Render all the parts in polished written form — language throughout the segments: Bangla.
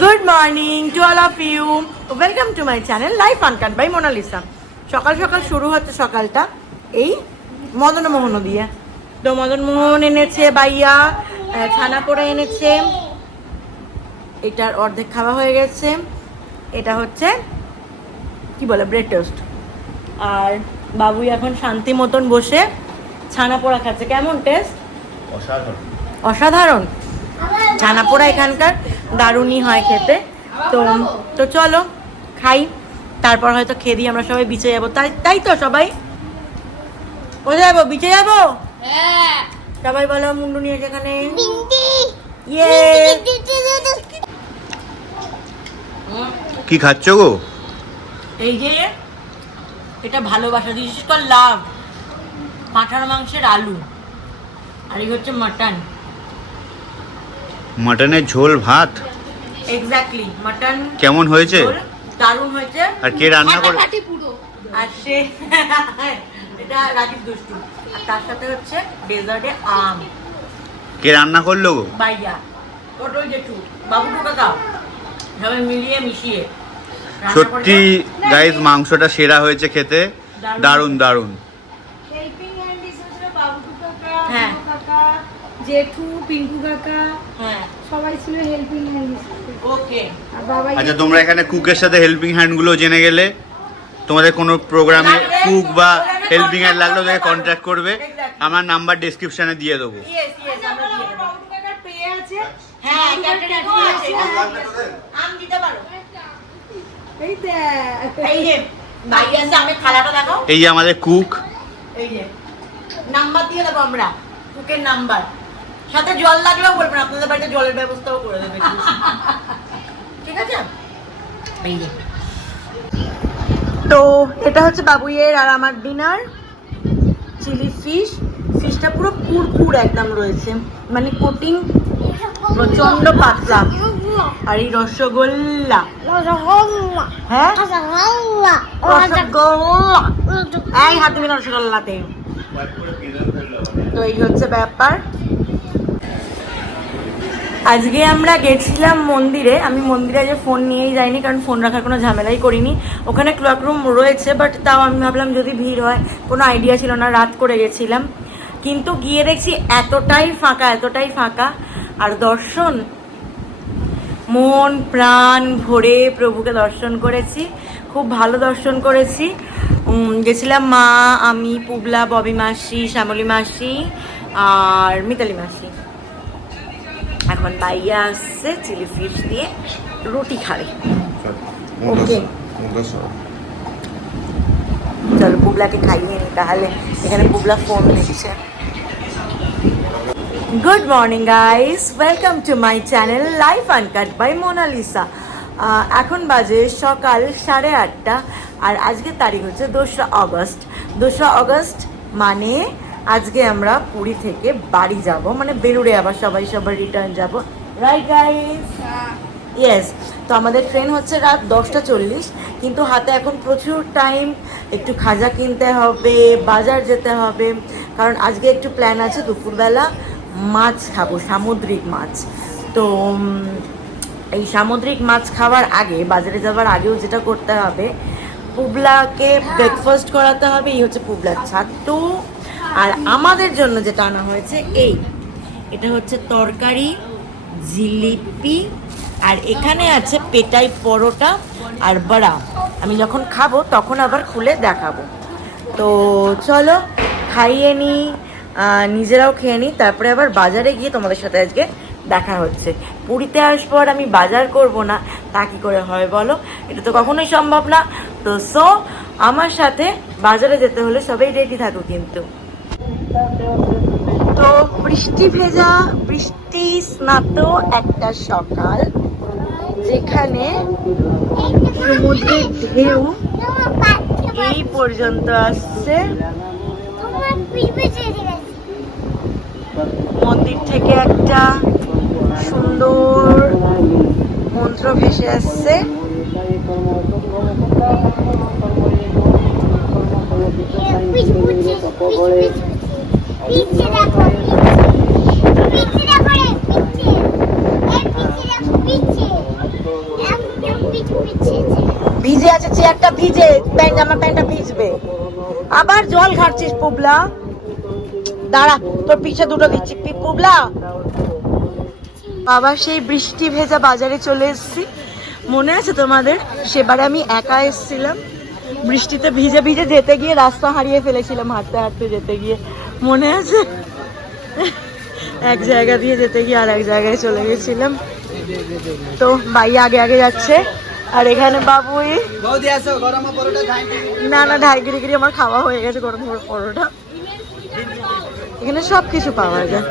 Good morning to all of you, welcome to my channel life uncut by Monalisa. সকাল সকাল শুরু হচ্ছে সকালটা এই মদনমোহন দিয়ে। তো মদনমোহন এনেছে বাইয়া, ছানা পোড়া এনেছে, এটার অর্ধেক খাওয়া হয়ে গেছে। এটা হচ্ছে কি বলে ব্রেড টোস্ট। আর বাবুই এখন শান্তি মতন বসে ছানা পোড়া খাচ্ছে। কেমন টেস্ট? অসাধারণ। অসাধারণ। ছানা পোড়া এখানকার দারুণই হয় খেতে। তো তো চলো খাই, তারপর হয়তো খেয়ে দিয়ে আমরা সবাই বিচে যাবো। তাই তো সবাই কোথায় যাবো? বিচে যাবো। সবাই বলো মুন্ডু নিয়ে সেখানে। ইয়ে কি খাচ্ছ গো? এই যে এটা ভালোবাসা, বিশেষ করে লাভ, পাঁঠার মাংসের আলু। আর এই হচ্ছে মাটন। মাটনের ঝোল ভাত। Exactly mutton. কেমন হয়েছে? দারুণ হয়েছে। আর কে রান্না করে? আর সে এটা রাকিব দুষ্টু। আর তার সাথে হচ্ছে ডেজার্টে আম। কে রান্না করলো গো? বাইয়া, পটল জেঠু, বাবুটু কাকা, সবাই মিলিয়ে মিশিয়ে রান্না সত্যি করেছে। গাইস, মাংসটা সেরা হয়েছে খেতে। দারুণ দারুণ। হেল্পিং হ্যান্ড এসেছিল বাবুটু কাকা, হ্যাঁ। বুড়ো কাকা, জেঠু, পিন্টু কাকা, হ্যাঁ, সবাই ছিল হেল্পিং হ্যান্ড। ওকে। আর বাবা আচ্ছা, তোমরা এখানে কুকের সাথে হেল্পিং হ্যান্ড গুলো জেনে গেলে, তোমাদের কোনো প্রোগ্রামে কুক বা হেল্পিং হ্যান্ড লাগলে ওদেরকে কন্ট্যাক্ট করবে। আমার নাম্বার ডেসক্রিপশনে দিয়ে দেবো। ইয়েস ইয়েস, আমরা দিয়ে দেব। বাবুটু কাকার পেয়ে আছে। হ্যাঁ, ক্যাটারিং আছে। আম দিতে পারো। এই দেখ। এই যে বাইয়া আছে, আমি খালাটা দেখাও। এই যে আমাদের কুক। এই যে নাম্বার দিয়ে দেবো আমরা, কুকের নাম্বার। সাথে জল লাগলেও বলবেন, আপনাদের বাড়িতে জলের ব্যবস্থাও করে দেবে। ঠিক আছে। এই যে তো এটা হচ্ছে বাবুইয়ের আর আমার ডিনার। Chilli fish. ফিশটা পুরো পুরপুর একদম রয়েছে, মানে কোটিং প্রচন্ড পাতলা। আর এই রসগোল্লা। হ্যাঁ, রসগোল্লা। এই হাত দিবি না রসগোল্লাতে। তো এই হচ্ছে ব্যাপার। আজকে আমরা গেছিলাম মন্দিরে। আমি মন্দিরে আজ ফোন নিয়েই যাইনি, কারণ ফোন রাখার কোনো ঝামেলাই করিনি। ওখানে ক্লক রুম রয়েছে, বাট তাও আমি ভাবলাম যদি ভিড় হয়, কোনো আইডিয়া ছিল না, রাত করে গেছিলাম। কিন্তু গিয়ে দেখছি এতটাই ফাঁকা। আর দর্শন, মন প্রাণ ভরে প্রভুকে দর্শন করেছি, খুব ভালো দর্শন করেছি। গেছিলাম মা, আমি, পুবলা, ববি মাসি, শ্যামলী মাসি আর মিতালি মাসি। এখন বাইয়া আসছে চিলি ফিশ দিয়ে রুটি খাবে। ওকে, চলো পুবলাকে খাইয়ে নি তাহলে। এখানে পুবলা ফোন দিচ্ছে। Good morning guys, welcome to my channel life uncut by Monalisa. এখন বাজে সকাল 8:30। আর আজকের তারিখ হচ্ছে 2রা অগস্ট। 2রা অগস্ট মানে আজকে আমরা পুরী থেকে বাড়ি যাব, মানে বেলুড়ে আবার সবাই রিটার্ন যাব। Right guys? ইয়েস। তো আমাদের ট্রেন হচ্ছে রাত 10:40, কিন্তু হাতে এখন প্রচুর টাইম। একটু খাজা কিনতে হবে, বাজার যেতে হবে, কারণ আজকে একটু প্ল্যান আছে দুপুরবেলা মাছ খাবো, সামুদ্রিক মাছ। তো এই সামুদ্রিক মাছ খাওয়ার আগে, বাজারে যাওয়ার আগেও যেটা করতে হবে, পুবলাকে ব্রেকফাস্ট করাতে হবে। এই হচ্ছে পুবলার ছাতু। আর আমাদের জন্য যেটা আনা হয়েছে এটা হচ্ছে তরকারি, জিলিপি, আর এখানে আছে পেটাই পরোটা আর বড়া। আমি যখন খাবো তখন আবার খুলে দেখাবো। তো চলো খাইয়ে নিই, নিজেরাও খেয়ে নিই, তারপরে আবার বাজারে গিয়ে তোমাদের সাথে আজকে দেখা হচ্ছে। পুরীতে আসবো আর আমি বাজার করব না, তা কি করে হয় বলো? এটা তো কখনোই সম্ভব না। তো আমার সাথে বাজারে যেতে হলে সবাই রেডি থাকো কিন্তু। তো বৃষ্টি ভেজা, বৃষ্টি স্নাত একটা সকাল, যেখানে সমুদ্রের ঢেউ এই পর্যন্ত আসছে। মন্দির থেকে একটা সুন্দর মন্ত্র ভেসে আসছে। ভিজে আছে, চেয়ারটা ভিজে, প্যান্ট জামা প্যান্টটা ভিজবে। আবার জল ঘাটছিস পুবলা, দাঁড়া তোর পিছে দুটো দিচ্ছি পুবলা। আবার সেই বৃষ্টি ভেজা বাজারে চলে এসেছি, মনে আছে তোমাদের? সেবারে আমি একা এসেছিলাম, বৃষ্টিতে ভিজে ভিজে যেতে গিয়ে রাস্তা হারিয়ে ফেলেছিলাম, হাঁটতে হাঁটতে যেতে গিয়ে, মনে আছে? এক জায়গা দিয়ে যেতে গিয়ে আর এক জায়গায় চলে গেছিলাম। তো ভাই আগে আগে যাচ্ছে, আর এখানে বাবুই না না ঢাইগিরি আমার খাওয়া হয়ে গেছে গরম গরম পরোটা। এখানে সব কিছু পাওয়া যায়।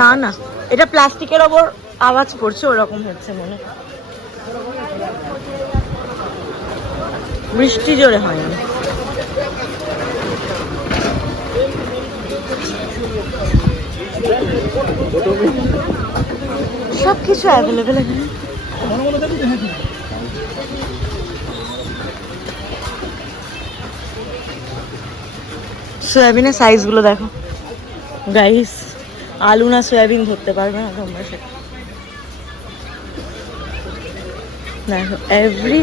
না না এটা প্লাস্টিকের ওপর আওয়াজ করছে, ওরকম হচ্ছে মনে। বৃষ্টি জোরে হয়নি। সব কিছু অ্যাভেলেবেল এখানে। সয়াবিনের সাইজগুলো দেখো গাইস, আলু না সয়াবিন ধরতে পারবে না তোমরা সেটা। দেখো এভরি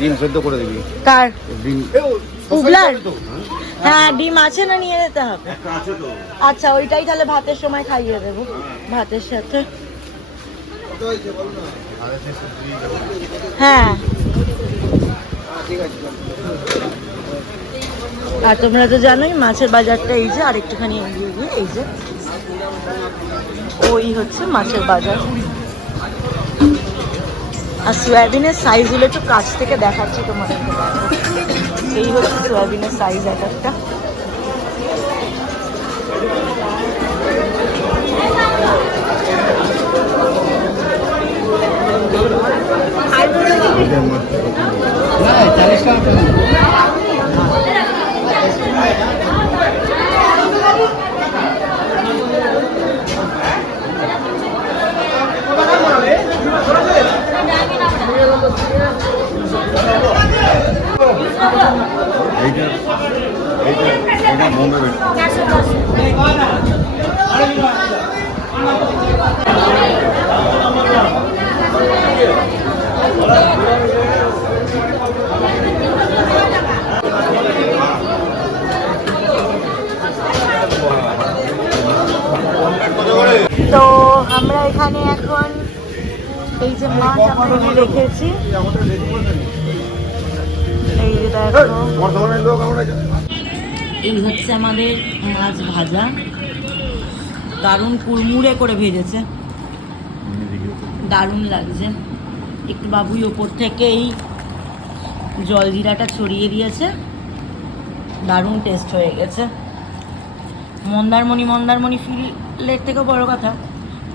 ডিম সেদ্ধ করে দিবি। কার? ডিম পুবলার? হ্যাঁ ডিম আছে না, নিয়ে যেতে হবে। আচ্ছা ওইটাই তাহলে ভাতের সময় খাইয়ে দেবো, ভাতের সাথে। হ্যাঁ আর তোমরা তো জানোই মাছের বাজারটা এই যে, আর একটুখানি এগিয়ে গিয়ে এই যে ওই হচ্ছে মাছের বাজার। আর সয়াবিনের সাইজগুলো একটু কাছ থেকে দেখাচ্ছি তোমাদেরকে। এই হচ্ছে সয়াবিনের সাইজ এক একটা। তো আমরা এখানে এখন এই যে মাছ আমরা রেখেছি, এই যে দেখো এই হচ্ছে আমাদের মাছ ভাজা, দারুণ কুড়মুড়ে করে ভেজেছে, দারুণ লাগছে। একটু বাবুই ওপর থেকে এই জলজিরাটা ছড়িয়ে দিয়েছে, দারুণ টেস্ট হয়ে গেছে। মন্দারমণি ফিলের থেকেও বড় কথা,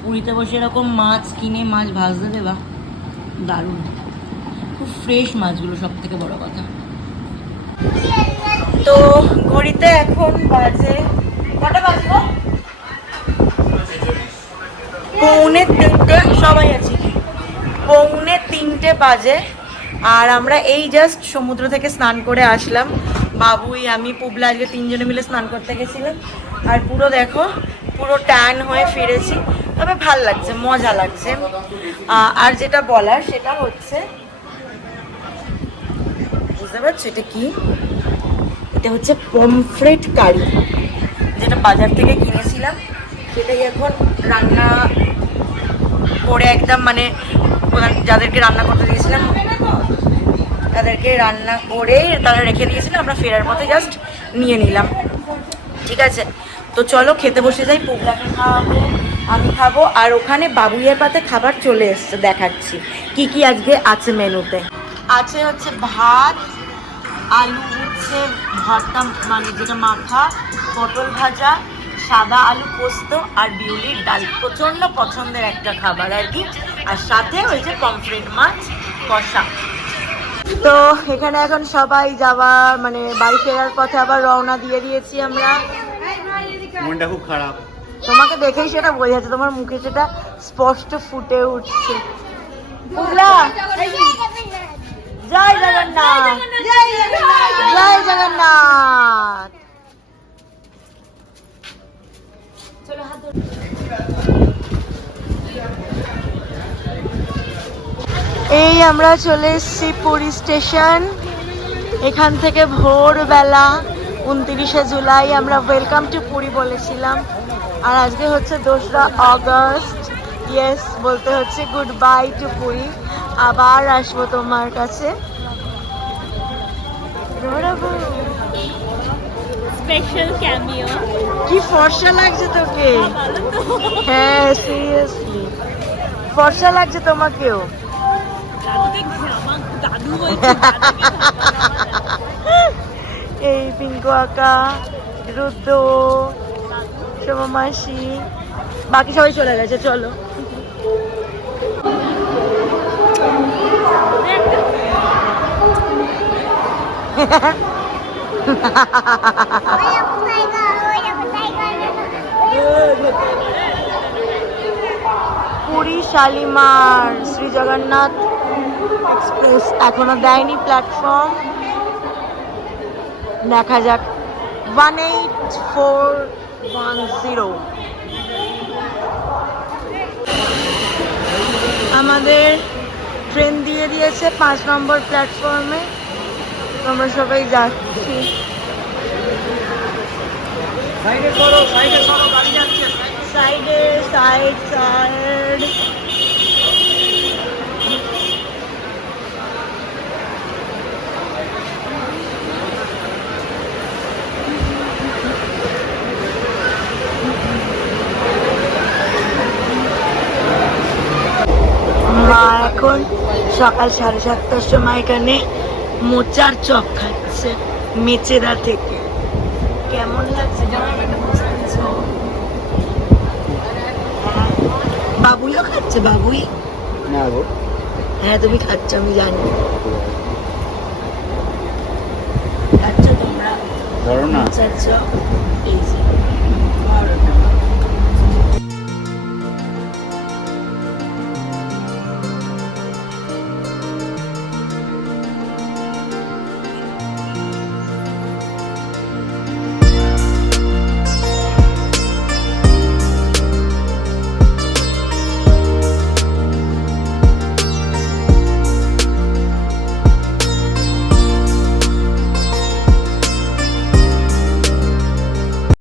পুরীতে বসে এরকম মাছ কিনে মাছ ভাজতে দেবা, দারুণ, খুব ফ্রেশ মাছগুলো, সব থেকে বড় কথা। তো ঘড়িতে এখন বাজে কটা বাজলো? 2:45, সবাই আছি, 2:45 বাজে। আর আমরা এই জাস্ট সমুদ্র থেকে স্নান করে আসলাম, বাবুই আমি পুবলা আজকে তিনজনে মিলে স্নান করতে গেছিলাম। আর পুরো দেখো পুরো ট্যান হয়ে ফিরেছি, তবে ভাল লাগছে, মজা লাগছে। আর যেটা বলার সেটা হচ্ছে, বুঝতে পারছো এটা কি? এটা হচ্ছে পমফ্রেট কারি, যেটা বাজার থেকে কিনেছিলাম, সেটাই এখন রান্না করে একদম মানে যাদেরকে রান্না করতে দিয়েছিলাম তাদেরকে রান্না করে তারা রেখে দিয়েছিলাম, আমরা ফেরার পথে জাস্ট নিয়ে নিলাম। ঠিক আছে, তো চলো খেতে বসে যাই, পুবলাকে খাওয়াবো, আমি খাবো। আর ওখানে বাবুইয়ের পাতে খাবার চলে এসছে, দেখাচ্ছি কি কি আজকে আছে মেনুতে। আছে হচ্ছে ভাত, আলু উচ্ছে ভর্তা মানে যেটা মাখা, পটল ভাজা, সাদা আলু পোস্ত আর বিউলির ডাল, প্রচণ্ড পছন্দের একটা খাবার আর কি। আর সাথে ওই যে পমফ্রেট মাছ কষা। তো এখানে এখন সবাই যাওয়ার মানে বাড়ি ফেরার পথে আবার রওনা দিয়ে দিয়েছি আমরা। মনটা খুব খারাপ, তোমাকে দেখেই সেটা বোঝা যাচ্ছে, তোমার মুখে সেটা স্পষ্ট ফুটে উঠছে। পুবলা জয় জগন্নাথ, জয় জগন্নাথ। এই আমরা চলে এসেছি পুরী স্টেশন। এখান থেকে ভোরবেলা 29শে জুলাই আমরা ওয়েলকাম টু পুরী বলেছিলাম, আর আজকে হচ্ছে 2রা আগস্ট। ইয়েস, বলতে হচ্ছে গুড বাই টু পুরী। আবার আসবো তোমার কাছে। Special cameo. কি ফর্সা লাগছে তোকে। হ্যাঁ সিরিয়াসলি ফর্সা লাগছে তোমাকেও। দাদু বলছে এই পিঙ্কু আকা, রুদ্র, সোমা মাসি, বাকি সবাই চলে গেছে। চলো পুরী শালিমার শ্রী জগন্নাথ এক্সপ্রেস এখনো দেয়নি প্ল্যাটফর্ম। দেখা যাক। 18410 আমাদের ট্রেন দিয়ে দিয়েছে 5 নম্বর প্ল্যাটফর্মে। আমরা সবাই যাচ্ছি। সাইডে সাইড সাইড। মা এখন সকাল 7:30টার সময় এখানে মোচার চপ খাচ্ছে মেচেদা থেকে। কেমন লাগছে? বাবুইও খাচ্ছে। বাবুই না গো, হ্যাঁ তুমি খাচ্ছ আমি জানি। খাচ্ছ তোমরা ধরো না। মোচার চপ। এই যে